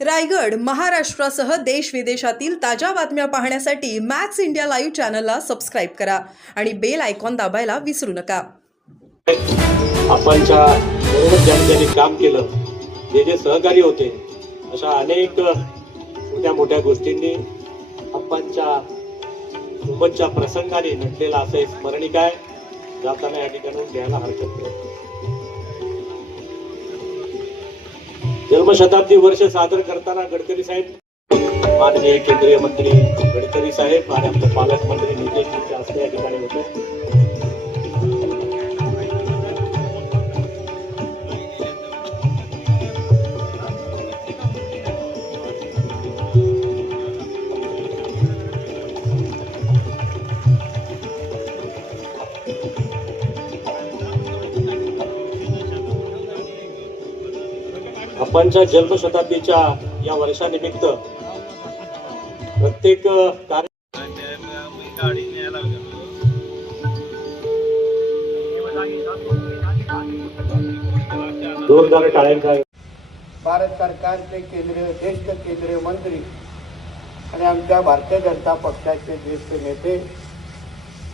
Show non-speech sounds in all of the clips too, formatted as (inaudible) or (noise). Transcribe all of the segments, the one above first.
रायगड महाराष्ट्रासह देश विदेशातील ताज्या बातम्या पाहण्यासाठी मॅक्स इंडिया लाईव्ह चॅनलला सबस्क्राईब करा आणि बेल आयकॉन दाबायला विसरू नका. आपण ज्यांनी काम केलं जे जे सहकारी होते अशा अनेक छोट्या मोठ्या गोष्टींनी आपणच्या सोबतच्या प्रसंगाने नटलेला असं एक स्मरणिका आहे. जाताना या ठिकाणी घ्यायला हरकत नाही. जन्मशताब्दी वर्ष सादर करताना गडकरी साहेब माननीय केंद्रीय मंत्री गडकरी साहेब आणि आमचे पालकमंत्री नितेश या ठिकाणी होते. बाबांच्या जन्मशताब्दीच्या या वर्षानिमित्त प्रत्येक कार्य जोरदार टाळ्यांचा भारत सरकारचे केंद्रीय ज्येष्ठ केंद्रीय मंत्री आणि आमच्या भारतीय जनता पक्षाचे ज्येष्ठ नेते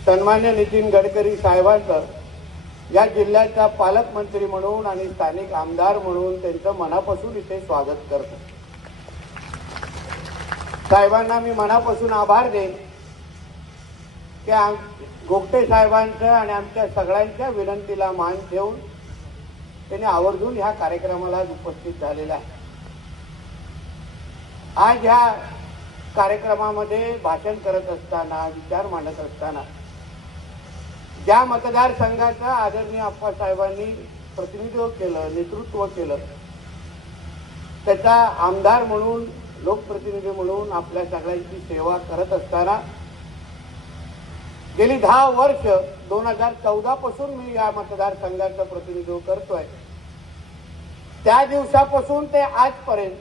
सन्मान्य नितीन गडकरी साहेबांचं या जिल्ह्याचा पालकमंत्री म्हणून आणि स्थानिक आमदार म्हणून त्यांचं मनापासून इथे स्वागत करतो. साहेबांना मी मनापासून आभार देईन की आम गोगटे साहेबांचं आणि आमच्या सगळ्यांच्या विनंतीला मान ठेवून त्यांनी आवर्जून ह्या कार्यक्रमाला उपस्थित झालेला आहे. आज ह्या कार्यक्रमामध्ये भाषण करत असताना विचार मांडत असताना ज्या मतदारसंघाचं आदरणीय आप्पासाहेबांनी प्रतिनिधित्व केलं नेतृत्व केलं त्याचा आमदार म्हणून लोकप्रतिनिधी म्हणून आपल्या सगळ्यांची सेवा करत असताना गेली दहा वर्ष दोन हजार चौदा पासून मी या मतदारसंघाचं प्रतिनिधित्व करतोय. त्या दिवसापासून ते आजपर्यंत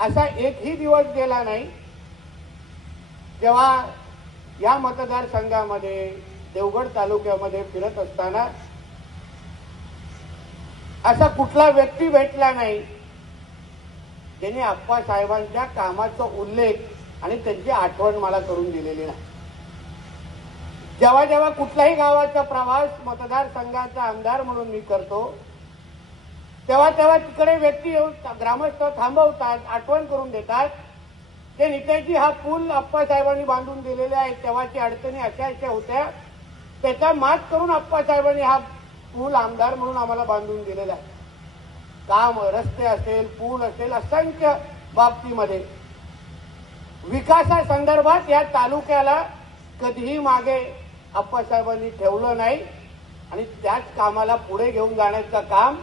असा एकही दिवस गेला नाही जेव्हा या मतदारसंघामध्ये देवगड तालुक्यामध्ये फिरत असताना असा कुठला व्यक्ती भेटला नाही ज्यांनी आप्पा साहेबांच्या कामाचा उल्लेख आणि त्यांची आठवण मला करून दिलेली नाही. जेव्हा जेव्हा कुठल्याही गावाचा प्रवास मतदारसंघाचा आमदार म्हणून मी करतो तेव्हा तेव्हा तिकडे व्यक्ती येऊन ग्रामस्थ थांबवतात आठवण करून देतात ते नित्याची हा पूल आप्पासाहेबांनी बांधून दिलेले आहे तेव्हाची अडचणी अशा अशा होत्या. त्याचा मात करून आप्पासाहेबांनी हा पूल आमदार म्हणून आम्हाला बांधून दिलेला आहे. काम रस्ते असेल पूल असेल असंख्य बाबतीमध्ये. विकासासंदर्भात या तालुक्याला कधीही मागे आप्पासाहेबांनी ठेवलं नाही. आणि त्याच कामाला पुढे घेऊन जाण्याचं काम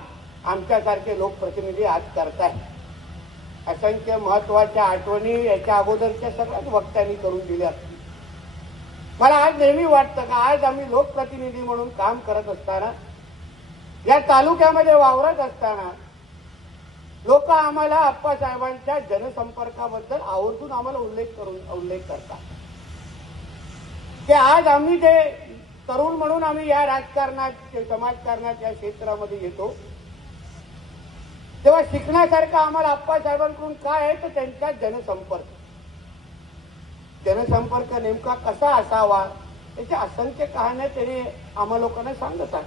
आमच्यासारखे लोकप्रतिनिधी आज करतायत. असंख्य महत्त्वाच्या आठवणी याच्या अगोदरच्या सगळ्याच वक्त्यांनी करून दिल्या मला आज नेहमी वाटतं का आज आम्ही लोकप्रतिनिधी म्हणून काम करत असताना या तालुक्यामध्ये वावरत असताना लोक आम्हाला आप्पासाहेबांच्या जनसंपर्काबद्दल आवर्जून आम्हाला उल्लेख करून उल्लेख करतात. ते आज आम्ही जे तरुण म्हणून आम्ही या राजकारणात समाजकारणात या क्षेत्रामध्ये येतो तेव्हा शिकण्यासारखं आम्हाला आप्पासाहेबांकडून काय आहे तर त्यांचा जनसंपर्क. जनसंपर्क नेमका कसा असावा याच्या असंख्य कहाण्या त्यांनी आम्हा लोकांना सांगतात.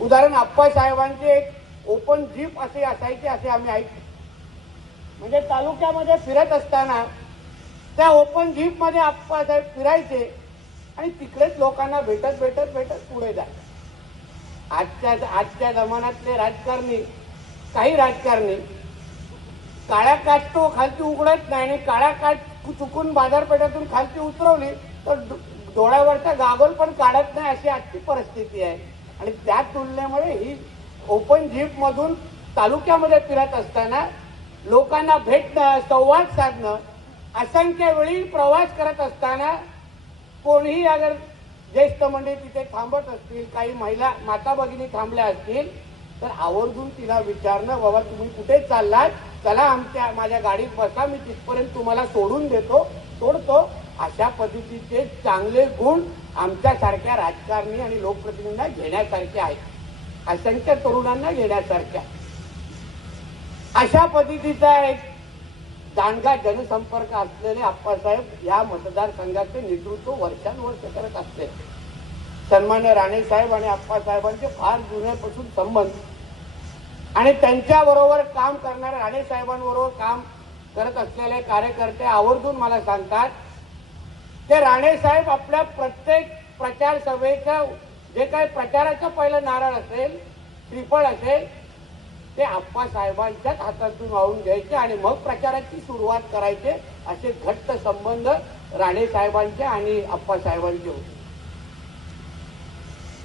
उदाहरण आप्पासाहेबांचे एक ओपन जीप असे असायचे असे आम्ही ऐकतो म्हणजे तालुक्यामध्ये फिरत असताना त्या ओपन जीपमध्ये आप्पासाहेब फिरायचे आणि तिकडेच लोकांना भेटत भेटत भेटत पुढे जायचं. आजच्या आजच्या जमान्यातले राजकारणी काही राजकारणी काळ्या काट तो खालती उघडत नाही आणि काळ्या काट चुकून बाजारपेठातून खालती उतरवली तर डो- डोळ्यावरचा गागोल पण काढत नाही अशी आजची परिस्थिती आहे. आणि त्या तुलनेमुळे ही ओपन जीप मधून तालुक्यामध्ये फिरत असताना लोकांना भेटणं संवाद साधणं असंख्य वेळी प्रवास करत असताना कोणीही अगर ज्येष्ठ मंडळी तिथे थांबत असतील काही महिला माता भगिनी थांबल्या असतील तर आवर्जून तिला विचारणं बाबा तुम्ही कुठे चाललात? चला आमच्या माझ्या गाडीत बसा मी तिथपर्यंत तुम्हाला सोडून देतो सोडतो. अशा पद्धतीचे चांगले गुण आमच्यासारख्या राजकारणी आणि लोकप्रतिनिधींना घेण्यासारखे आहेत. असंख्य तरुणांना घेण्यासारख्या अशा पद्धतीचा एक दांडगा जनसंपर्क असलेले आप्पासाहेब या मतदारसंघाचे नेतृत्व वर्षानुवर्ष करत असते. सन्मान्य राणे साहेब आणि आप्पासाहेबांचे फार जुन्यापासून संबंध. आणि त्यांच्याबरोबर काम करणाऱ्या राणे साहेबांबरोबर काम करत असलेले कार्यकर्ते आवर्जून मला सांगतात ते राणे साहेब आपल्या प्रत्येक प्रचार सभेचं जे काही प्रचाराचं पहिलं नारळ असेल श्रीफळ असेल ते आप्पा साहेबांच्याच हातातून वाहून घ्यायचे आणि मग प्रचाराची सुरुवात करायचे असे घट्ट संबंध राणे साहेबांचे आणि आप्पा साहेबांचे होते.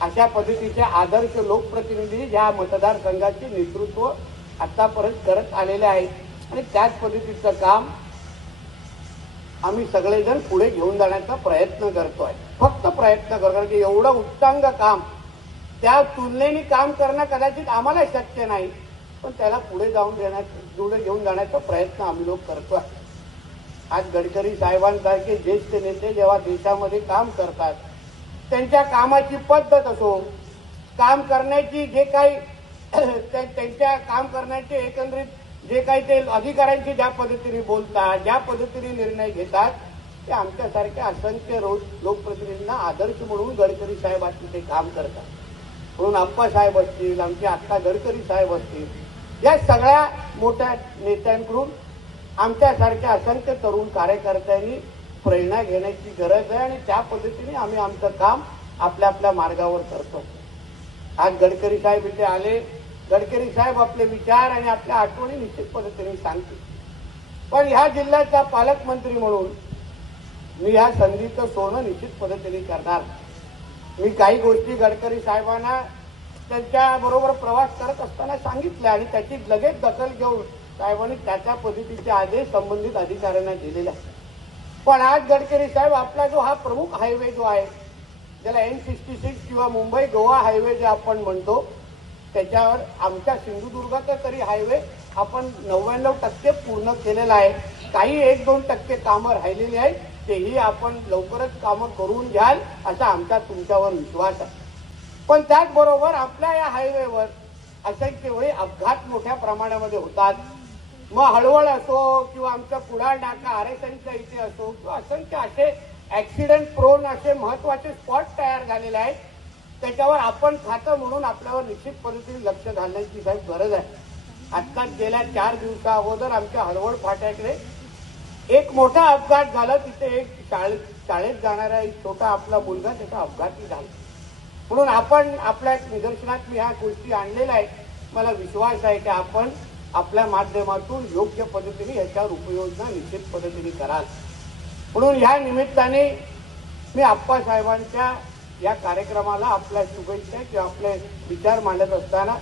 अशा पद्धतीचे आदर्श लोकप्रतिनिधी या मतदारसंघाचे नेतृत्व आतापर्यंत करत आलेले आहेत. आणि त्याच पद्धतीचं काम आम्ही सगळेजण पुढे घेऊन जाण्याचा प्रयत्न करतोय. फक्त प्रयत्न करतो कारण की एवढं उत्तांग काम त्या तुलनेने काम करणं कदाचित आम्हाला शक्य नाही पण त्याला पुढे जाऊन देण्या पुढे घेऊन जाण्याचा प्रयत्न आम्ही लोक करतोय. आज गडकरी साहेबांसारखे ज्येष्ठ नेते जेव्हा देशामध्ये काम करतात त्यांच्या कामाची पद्धत असो काम करण्याची जे काही (clears throat) त्यांच्या काम करण्याचे एकंदरीत जे काही ते अधिकाऱ्यांशी ज्या पद्धतीने बोलतात ज्या पद्धतीने निर्णय घेतात ते आमच्यासारख्या असंख्य रोज लोकप्रतिनिधींना आदर्श म्हणून गडकरी साहेब ते काम करतात. म्हणून आप्पासाहेब असतील आमचे आत्ता गडकरी साहेब असतील या सगळ्या मोठ्या नेत्यांकडून आमच्यासारख्या असंख्य तरुण कार्यकर्त्यांनी प्रेरणा घेण्याची गरज आहे आणि त्या पद्धतीने आम्ही आमचं काम आपल्या आपल्या मार्गावर करतो. आज गडकरी साहेब इथे आले. गडकरी साहेब आपले विचार आणि आपल्या आठवणी निश्चित पद्धतीने सांगतील. पण ह्या जिल्ह्याचा पालकमंत्री म्हणून मी ह्या संधीचं सोनं निश्चित पद्धतीने करणार. मी काही गोष्टी गडकरी साहेबांना त्यांच्या बरोबर प्रवास करत असताना सांगितल्या आणि त्याची लगेच दखल घेऊन साहेबांनी त्याच्या पद्धतीचे आदेश संबंधित अधिकाऱ्यांना दिलेले आहेत. पण आज गडकरी साहेब आपला जो हा प्रमुख हायवे जो आहे ज्याला एन सिक्स्टी सिक्स किंवा मुंबई गोवा हायवे जे आपण म्हणतो त्याच्यावर आमच्या सिंधुदुर्गाचा तरी हायवे आपण नव्याण्णव टक्के पूर्ण केलेला आहे. काही एक दोन टक्के कामं राहिलेली आहेत तेही आपण लवकरच कामं करून घ्याल असा आमचा तुमच्यावर विश्वास आहे. पण त्याचबरोबर आपल्या या हायवेवर असंख्य वेळी अपघात मोठ्या प्रमाणामध्ये होतात. मग हळवळ असो किंवा आमचा कुडाळ नाका आरेसाईच्या इथे असो किंवा असंख्य असे ऍक्सिडेंट प्रोन असे महत्त्वाचे स्पॉट तयार झालेले आहेत. त्याच्यावर आपण खातं म्हणून आपल्यावर निश्चित पद्धतीने लक्ष घालण्याची काही गरज आहे. आत्ताच गेल्या चार दिवसा अगोदर आमच्या हळवळ फाट्याकडे एक मोठा अपघात झाला. तिथे एक शाळेत शाळेत जाणारा एक छोटा आपला मुलगा त्याचा अपघाती झाला. म्हणून आपण आपल्या निदर्शनात मी ह्या गोष्टी आणलेल्या आहेत. मला विश्वास आहे की आपण आपल्या माध्यमातून योग्य पद्धतीने याच्यावर उपयोजना निश्चित पद्धतीने कराल. म्हणून ह्या निमित्ताने मी आप्पासाहेबांच्या या कार्यक्रमाला आपल्या शुभेच्छा किंवा आपले विचार मांडत असताना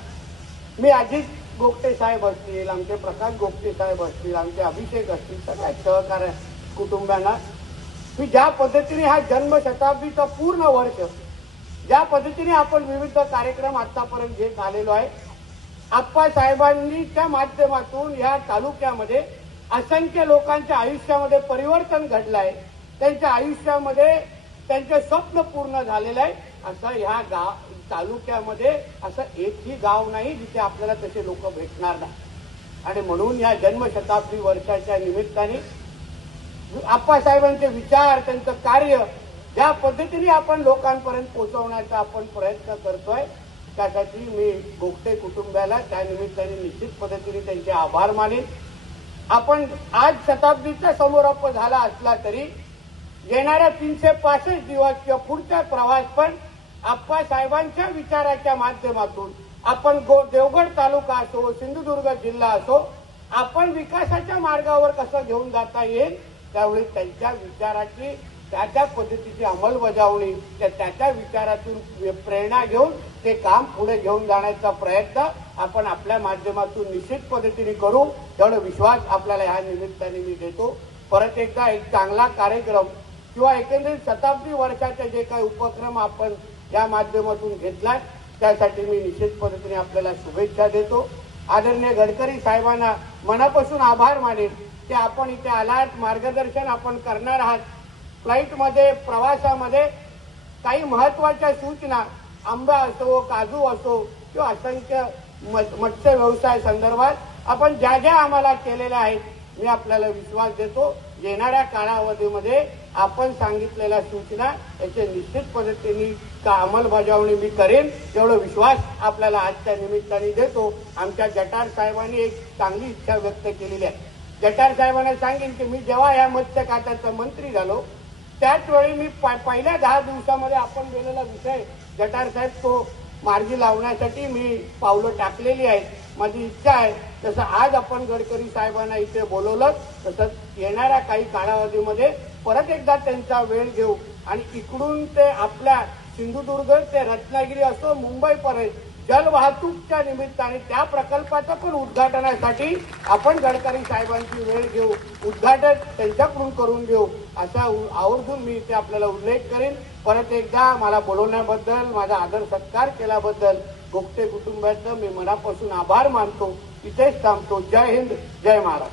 मी अजित गोगटे साहेब असतील आमचे प्रकाश गोगटे साहेब असतील आमचे अभिषेक असतील सगळ्या सहकार्य कुटुंबियांना मी ज्या पद्धतीने हा जन्मशताब्दीचा पूर्ण वर्ष ज्या पद्धतीने आपण विविध कार्यक्रम आतापर्यंत घेत आलेलो आहे आप्पा साहेबांनीच्या माध्यमातून या तालुक्यामध्ये असंख्य लोकांच्या आयुष्यामध्ये परिवर्तन घडलं आहे त्यांच्या आयुष्यामध्ये त्यांचे स्वप्न पूर्ण झालेलं आहे. असं ह्या गाव तालुक्यामध्ये असं एकही गाव नाही जिथे आपल्याला तसे लोक भेटणार नाही. आणि म्हणून या जन्मशताब्दी वर्षाच्या निमित्ताने आप्पासाहेबांचे विचार त्यांचं कार्य ज्या पद्धतीने आपण लोकांपर्यंत पोहोचवण्याचा आपण प्रयत्न करतोय त्यासाठी मी गोगटे कुटुंबाला त्यानिमित्ताने निश्चित पद्धतीने त्यांचे आभार मानेन. आपण आज शताब्दीचा समारोप झाला असला तरी येणाऱ्या तीनशे पासष्ट दिवस किंवा पुढचा प्रवास पण आप्पासाहेबांच्या विचाराच्या माध्यमातून आपण गो देवगड तालुका असो सिंधुदुर्ग जिल्हा असो आपण विकासाच्या मार्गावर कसं घेऊन जाता येईल त्यावेळी त्यांच्या विचाराची त्या त्या पद्धतीची अंमलबजावणी त्या त्या विचारातून प्रेरणा घेऊन ते काम पुढे घेऊन जाण्याचा प्रयत्न आपण आपल्या माध्यमातून निश्चित पद्धतीने करू. तेवढा विश्वास आपल्याला ह्या निमित्ताने मी देतो. परत एकदा एक चांगला कार्यक्रम किंवा एकंदरीत शताब्दी वर्षाचे जे काही उपक्रम आपण या माध्यमातून घेतलाय त्यासाठी मी निश्चित पद्धतीने आपल्याला शुभेच्छा देतो. आदरणीय गडकरी साहेबांना मनापासून आभार मानेन की आपण इथे आलात मार्गदर्शन आपण करणार आहात. फ्लाईटमध्ये प्रवासामध्ये काही महत्त्वाच्या सूचना आंबा असो काजू असो किंवा असंख्य मत्स्य व्यवसाय संदर्भात आपण ज्या ज्या आम्हाला केलेल्या आहेत मी आपल्याला विश्वास देतो येणाऱ्या कालावधीमध्ये आपण सांगितलेल्या सूचना याचे निश्चित पद्धतीने का अंमलबजावणी मी करेन एवढा विश्वास आपल्याला आजच्या निमित्ताने देतो. आमच्या जटार साहेबांनी एक चांगली इच्छा व्यक्त केलेली आहे. जटार साहेबांना सांगेन की मी जेव्हा या मत्स्य खात्याचा मंत्री झालो त्याच वेळी मी पहिल्या दहा दिवसामध्ये आपण गेलेला विषय जटार साहेब तो मार्गी लावण्यासाठी मी पावलं टाकलेली आहेत. माझी इच्छा आहे. तसं आज आपण गडकरी साहेबांना इथे बोलवलं तसंच येणाऱ्या काही कालावधीमध्ये परत एकदा त्यांचा वेळ घेऊ. आणि इकडून ते आपल्या सिंधुदुर्ग ते रत्नागिरी असो मुंबईपर्यंत जलवाहतूकच्या निमित्ताने त्या प्रकल्पाचं पण उद्घाटनासाठी आपण गडकरी साहेबांची वेळ घेऊ उद्घाटन त्यांच्याकडून करून घेऊ असा आवर्जून मी इथे आपल्याला उल्लेख करेन. परत एकदा मला बोलवण्याबद्दल माझा आदर सत्कार केल्याबद्दल गोपटे कुटुंबाचं मी मनापासून आभार मानतो. इथेच थांबतो. जय हिंद जय महाराष्ट्र.